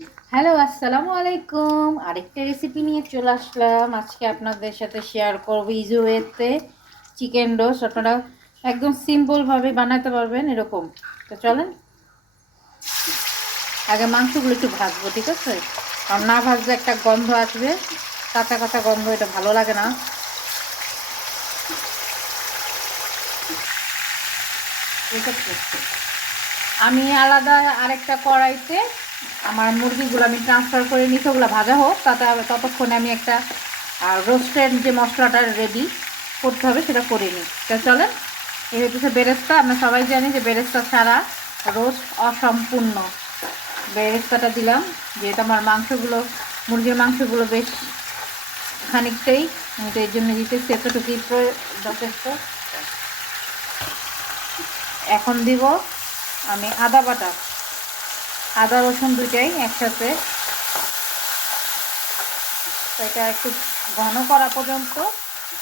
Hello, আসসালামু আলাইকুম। আরেকটা রেসিপি নিয়ে চলে আসলাম। আজকে আপনাদের সাথে শেয়ার করবো ইজি ওয়েতে চিকেন রোস্ট। আপনারা একদম সিম্পলভাবে বানাতে পারবেন এরকম। তো চলেন আগে মাংসগুলো একটু ভাজবো, ঠিক আছে? কারণ না ভাজলে একটা গন্ধ আসবে, কাঁচা কাঁচা গন্ধ, এটা ভালো লাগে না। ঠিক আছে, আমি আলাদা আরেকটা কড়াইতে আমার মুরগিগুলো আমি ট্রান্সফার করে নিচ্ছি, ওগুলো ভাজা হোক, ততক্ষণে আমি একটা রোস্টের যে মশলাটা রেডি করতে হবে সেটা করে নিই। তো চলেন, এই হচ্ছে বেরেস্তা। আমরা সবাই জানি যে বেরেস্তা ছাড়া রোস্ট অসম্পূর্ণ। বেরেস্তাটা দিলাম যেহেতু আমার মুরগির মাংসগুলো বেশ খানিকটাই, আমি তো এর জন্য দিতেছি, এতটুকুই যথেষ্ট। এখন দিব আমি আদা বাটা, আদা রসুন দুইটাই একসাথে। এটা একটু ঘন করা পর্যন্ত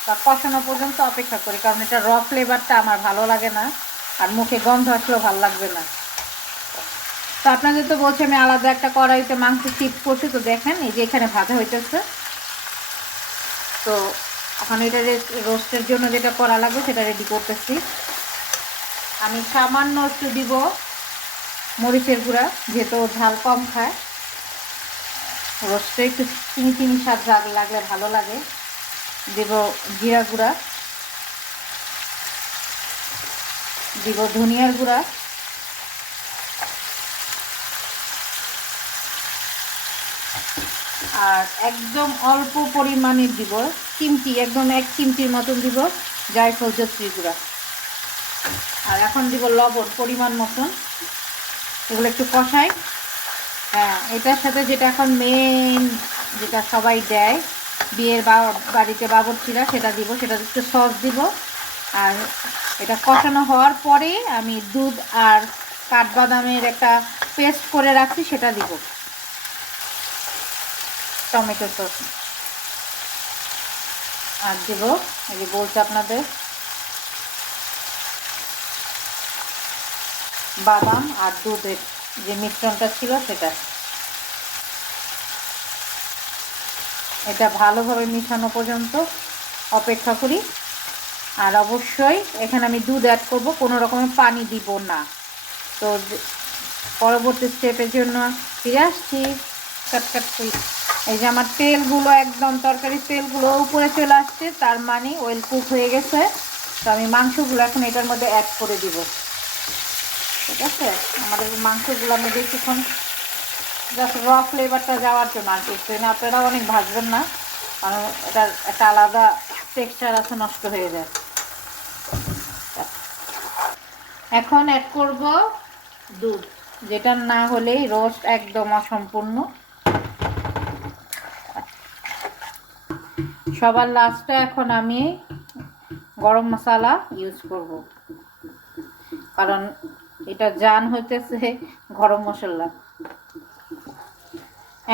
বা কষানো পর্যন্ত অপেক্ষা করি, কারণ এটা ফ্লেভারটা আমার ভালো লাগে না, আর মুখে গন্ধ আসলেও ভালো লাগবে না। তো আপনাদের তো বলছি আমি আলাদা একটা কড়াইতে মাংস শিফট করছি। তো দেখেন এই যে এখানে ভাজা হইতেছে। তো এখন এটা রোস্টের জন্য যেটা করা লাগবে সেটা রেডি করতেছি। আমি সামান্য একটু দিব মরিচের গুঁড়া, যেহেতু ঝাল কম খায়, রোস্টে একটু চিনি চিনি স্বাদ লাগলে ভালো লাগে। দিব জিরা গুঁড়া, দিব ধনিয়ার গুঁড়া, আর একদম অল্প পরিমাণে দিব চিমটি, একদম 1 চিমটির মতন দিব জায়ফল জয়ত্রী গুঁড়া। আর এখন দিব লবণ পরিমাণ মতন। এগুলো একটু কষাই। হ্যাঁ, এটার সাথে যেটা এখন মেন, যেটা সবাই দেয় বিয়ের বাড়িতে বাবুর্চিরা, সেটা দিব। সেটা একটু সস দিব। আর এটা কষানো হওয়ার পরে আমি দুধ আর কাঠবাদামের একটা পেস্ট করে রাখছি, সেটা দিব, টমেটো সস। আর দিব, এই যে বলছে আপনাদের, বাদাম আর দুধের যে মিশ্রণটা ছিল সেটা। এটা ভালোভাবে মিশানো পর্যন্ত অপেক্ষা করি। আর অবশ্যই এখানে আমি দুধ অ্যাড করব, কোনো রকমের পানি দিব না। তো পরবর্তী স্টেপের জন্য ফিরে আসছি। কাট করি। এই যে আমার তেলগুলো একদম, তরকারির তেলগুলো উপরে চলে আসছে, তার মানে ওয়েল কুক হয়ে গেছে। তো আমি মাংসগুলো এখন এটার মধ্যে অ্যাড করে দিব। ঠিক আছে, আমাদের মাংসগুলো আমি বেশিক্ষণ জাস্ট ফ্লেভারটা যাওয়ার জন্য আর কিছু না। আপনারা অনেক ভাজবেন না, কারণ এটার একটা আলাদা টেক্সচার আছে, নষ্ট হয়ে যায়। এখন অ্যাড করব দুধ, যেটা না হলেই রোস্ট একদম অসম্পূর্ণ। সবার লাস্টে এখন আমি গরম মশলা ইউজ করব, কারণ এটা জান হইতেছে গরম মশলা।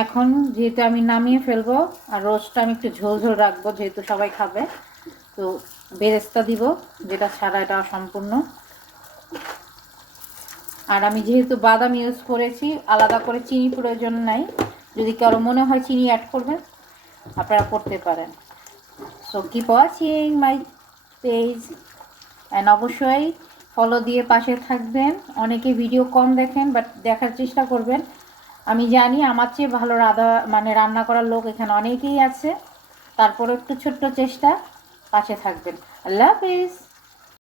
এখন যেহেতু আমি নামিয়ে ফেলবো, আর রোস্টটা আমি একটু ঝোল ঝোল রাখবো যেহেতু সবাই খাবে, তো বেরেস্তা দিব, যেটা ছাড়া এটা অসম্পূর্ণ। আর আমি যেহেতু বাদাম ইউজ করেছি, আলাদা করে চিনি প্রয়োজন নাই। যদি কারো মনে হয় চিনি অ্যাড করবেন, আপনারা করতে পারেন। So keep watching my page, and অবশ্যই ফলো দিয়ে পাশে থাকবেন। অনেকে ভিডিও কম দেখেন, বাট দেখার চেষ্টা করবেন। আমি জানি আমার চেয়ে ভালো রান্না করার লোক এখানে অনেকেই আছে, তারপরে একটু ছোট্ট চেষ্টা, পাশে থাকবেন। আল্লাহ হাফিজ।